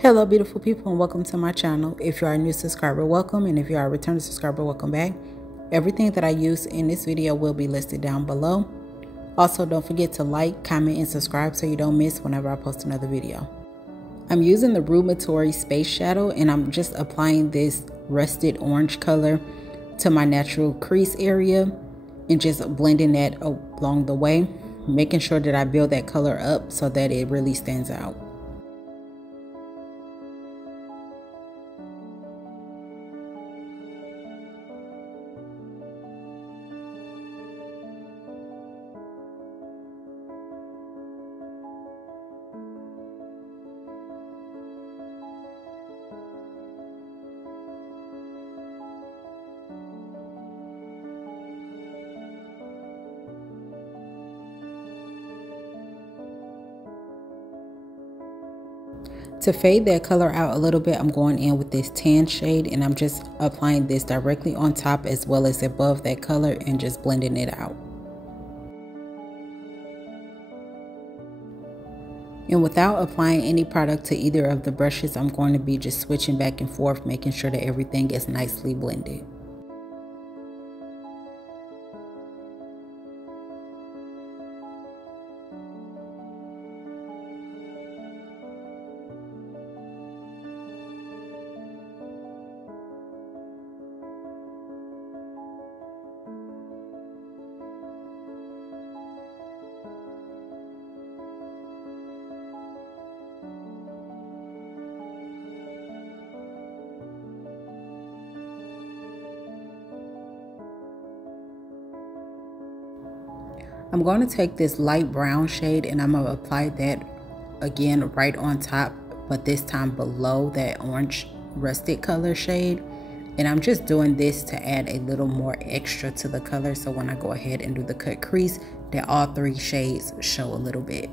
Hello beautiful people and welcome to my channel. If you are a new subscriber, welcome, and if you are a returning subscriber, welcome back. Everything that I use in this video will be listed down below. Also, don't forget to like, comment, and subscribe so you don't miss whenever I post another video. I'm using the Rudementary Speyeshadows and I'm just applying this rusted orange color to my natural crease area and just blending that along the way, making sure that I build that color up so that it really stands out. To fade that color out a little bit, I'm going in with this tan shade and I'm just applying this directly on top as well as above that color and just blending it out. And without applying any product to either of the brushes, I'm going to be just switching back and forth, making sure that everything is nicely blended. I'm going to take this light brown shade and I'm going to apply that again right on top, but this time below that orange rusted color shade. And I'm just doing this to add a little more extra to the color, so when I go ahead and do the cut crease, that all three shades show a little bit.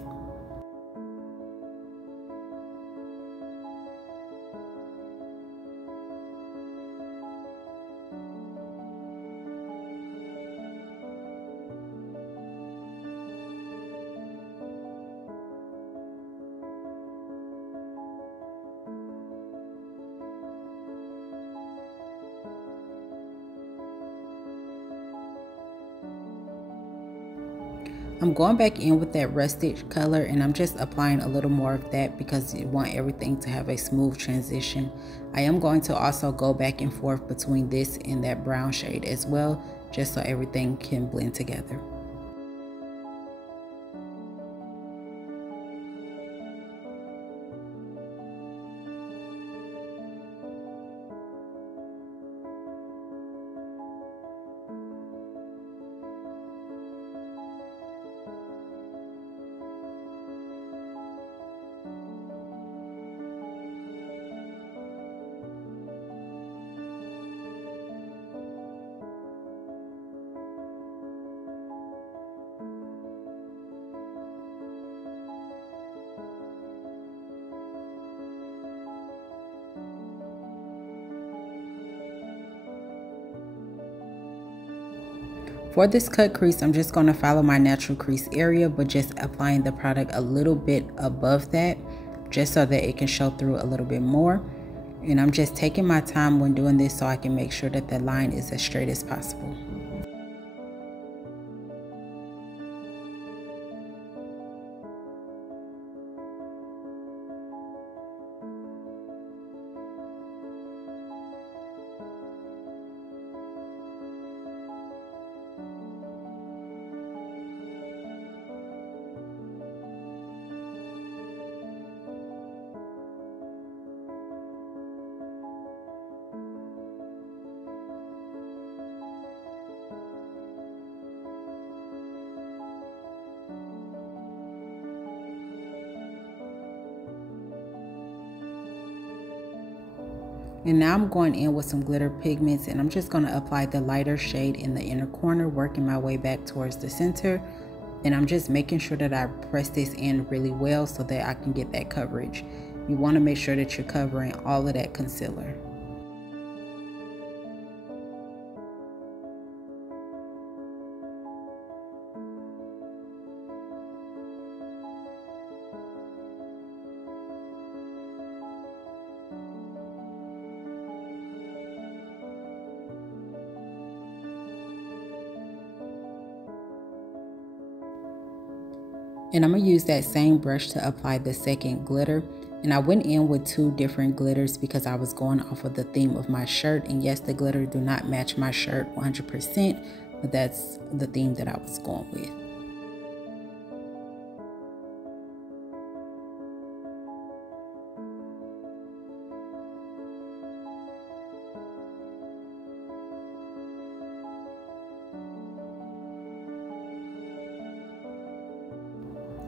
I'm going back in with that rusted color and I'm just applying a little more of that because you want everything to have a smooth transition. I am going to also go back and forth between this and that brown shade as well, just so everything can blend together. For this cut crease, I'm just going to follow my natural crease area, but just applying the product a little bit above that, just so that it can show through a little bit more. And I'm just taking my time when doing this so I can make sure that the line is as straight as possible. And now I'm going in with some glitter pigments and I'm just going to apply the lighter shade in the inner corner, working my way back towards the center. And I'm just making sure that I press this in really well so that I can get that coverage. You want to make sure that you're covering all of that concealer. And I'm going to use that same brush to apply the second glitter. And I went in with 2 different glitters because I was going off of the theme of my shirt. And yes, the glitter do not match my shirt 100%, but that's the theme that I was going with.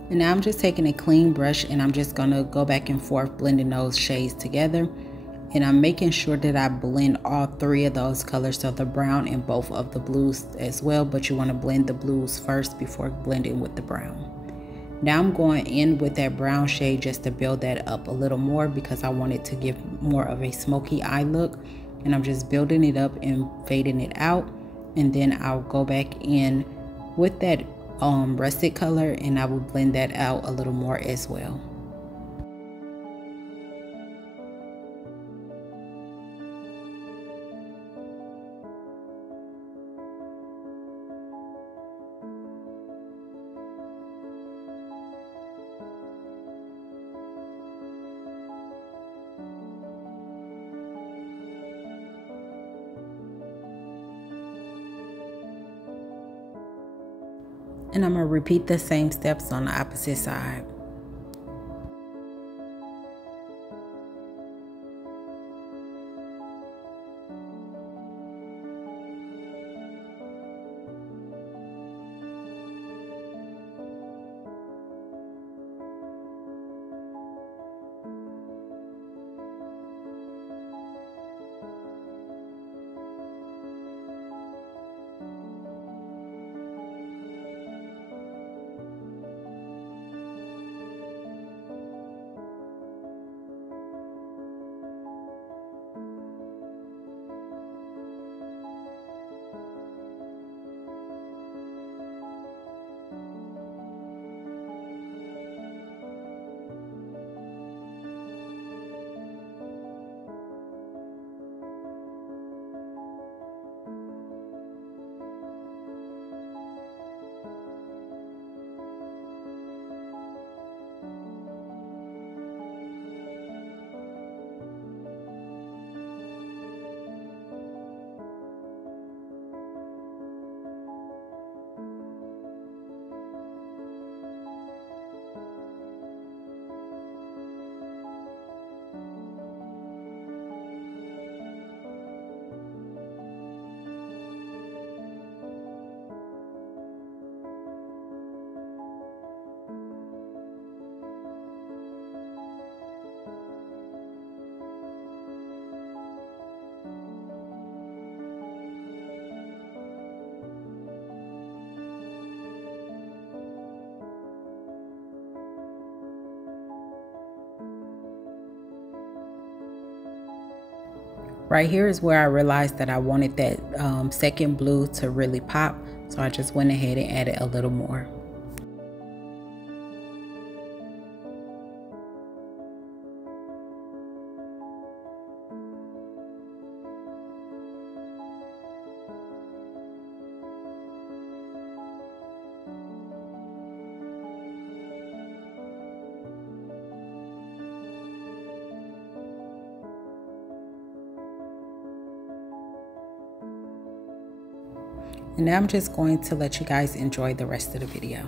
And now I'm just taking a clean brush and I'm just going to go back and forth blending those shades together. And I'm making sure that I blend all 3 of those colors, so the brown and both of the blues as well. But you want to blend the blues first before blending with the brown. Now I'm going in with that brown shade just to build that up a little more because I want it to give more of a smoky eye look. And I'm just building it up and fading it out. And then I'll go back in with that russet color and I will blend that out a little more as well. And I'm going to repeat the same steps on the opposite side. Right here is where I realized that I wanted that second blue to really pop. So I just went ahead and added a little more. And now I'm just going to let you guys enjoy the rest of the video.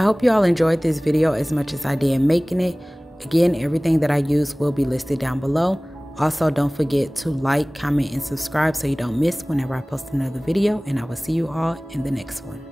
I hope you all enjoyed this video as much as I did making it. Again, everything that I use will be listed down below. Also, don't forget to like, comment, and subscribe so you don't miss whenever I post another video, and I will see you all in the next one.